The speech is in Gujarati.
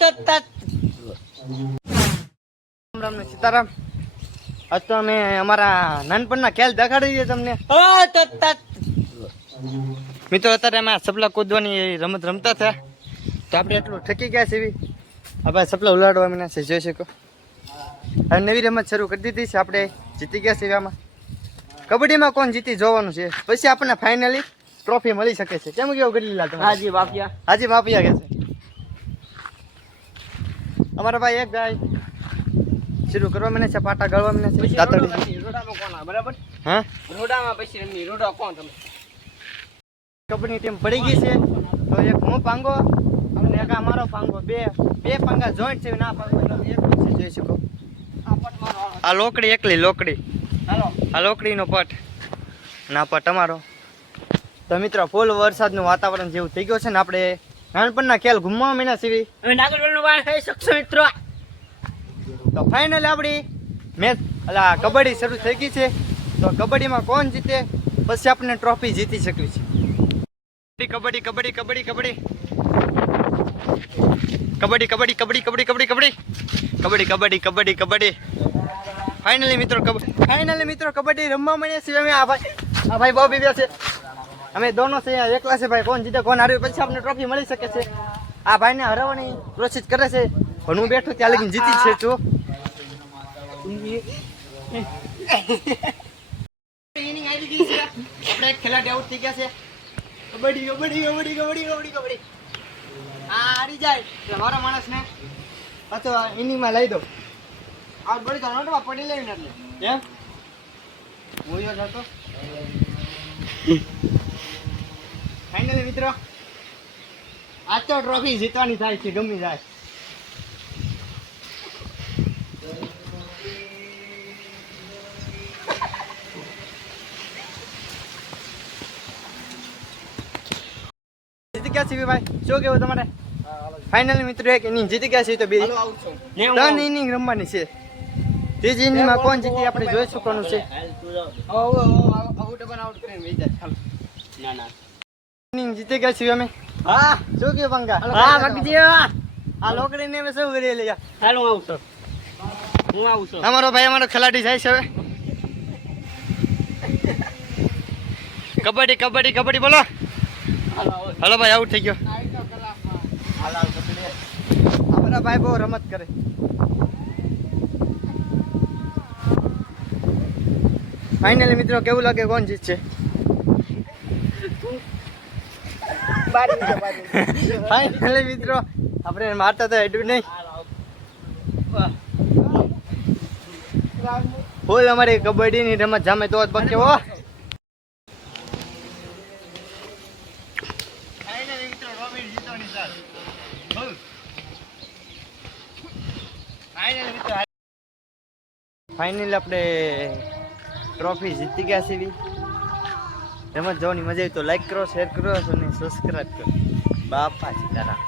રામ રામ સીતારામ. આજ તો અમે અમારા નાનપણના ખેલ દેખાડી દઈએ તમને. મિત્રો અત્યારે અમે સપલા કૂદવાની રમત રમતા હતા તો આપણે એટલું ઠકી ગયા છે એવી આપણે સપલા ઉલાડવા મને જોઈ શકો. હવે નવી રમત શરૂ કરી દીધી છે, આપણે જીતી ગયા છે. આમાં કબડ્ડીમાં કોણ જીતી જોવાનું છે, પછી આપણને ફાઇનલી ટ્રોફી મળી શકે છે. કેમ કેવું કરી લીધા તમે? હાજી માફિયા કે છે અમારા ભાઈ. એક ગાય શરૂ કરવા મને છે, પાટા ગળવા મને છે. બરાબર હા, રોડામાં પછી રમી રોડા કોણ તમે? કબડ્ડી ટીમ પડી ગઈ છે તો એક હું પાંગો અને એક અમારો પાંગો, બે પાંગા જોઈન્ટ છે. ના પાંગો એક છે, જોઈ શકો. આ લોકડી એકલી લોકડી, આ લોકડીનો પટ ના પટ અમારો. તો મિત્રો ફૂલ વરસાદનું વાતાવરણ જેવું થઈ ગયું છે ને આપણે નાનપણના ખેલ ઘૂમવા મહિના સીવી મિત્રો. તો ફાઇનલ આપણી મેચ કબડ્ડી શરૂ થઈ ગઈ છે. તો કબડ્ડીમાં કોણ જીતે પછી આપણે ટ્રોફી જીતી શકવી છે. કબડ્ડી કબડ્ડી કબડ્ડી કબડ્ડી કબડ્ડી કબડ્ડી કબડ્ડી કબડ્ડી કબડ્ડી કબડ્ડી કબડ્ડી કબડ્ડી કબડ્ડી. ફાઇનલી મિત્રો કબડ્ડી રમવા મળીએ છીએ અમે. આ ભાઈ બહુ બીવ્યા છે. અમે દોનો છે એકલા છે ભાઈ. કોણ જીતે કોણ હાર્યું પછી આપણે ટ્રોફી મળી શકે છે. આ ભાઈને હરાવવાની કોશિશ કરે છે પણ હું બેઠું ત્યાં લગીને જીતી છે. તું ઇનિંગ આવી ગઈ છે, આપણે એક ખેલાડી આઉટ થઈ ગયા છે. કબડ્ડી કબડ્ડી કબડ્ડી કબડ્ડી કબડ્ડી કબડ્ડી. આ હારી જાય એટલે મારો માણસ ને પાછો ઇનિંગમાં લઈ દો. આ બળી તો નોટમાં પડી લેવી એટલે એમ હું હતો. ફાઇનલી મિત્રો આજ તો ટ્રોફી જીતવાની થાય છે ગમી જાય. જીતી ગયા છે ભાઈ, શું કેવું તમારે? ફાઇનલી મિત્રો એક ઇનિંગ જીતી ગયા છે તો બે 3 ઇનિંગ રમવાની છે. ત્રીજી ઇનિંગમાં કોણ જીતી આપણે જોઈ શકવાનું છે. ઇનિંગ જીતી ગયા છીએ અમે. હા શું કેવું પંગા? આ લોકડીને અમે શું કરી લઈ જા. હું આવું છું. અમારો ભાઈ અમારો ખેલાડી જાય છે હવે. કબડ્ડી કબડ્ડી કબડ્ડી બોલો. હલો ભાઈ આઉટ થઈ ગયો. અમારા ભાઈ બહુ રમત કરે. ફાઇનલી મિત્રો કેવું લાગે કોણ જીતશે? ફાઇનલી મિત્રો આપણે મારતા તો હેડું નહીં. ફૂલ અમારી કબડ્ડીની રમત જામે તો જ બકે હો. ફાઇનલી આપણે ટ્રોફી જીતી ગયા છે. રમત જોવાની મજા આવી તો લાઈક કરો, શેર કરો અને સબસ્ક્રાઈબ કરો. બાપા સીતારામ.